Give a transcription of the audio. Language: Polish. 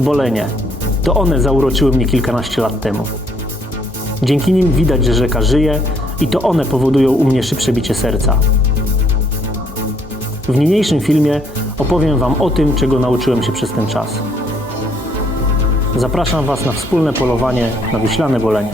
bolenie. To one zauroczyły mnie kilkanaście lat temu. Dzięki nim widać, że rzeka żyje i to one powodują u mnie szybsze bicie serca. W niniejszym filmie opowiem Wam o tym, czego nauczyłem się przez ten czas. Zapraszam Was na wspólne polowanie na wiślane bolenie.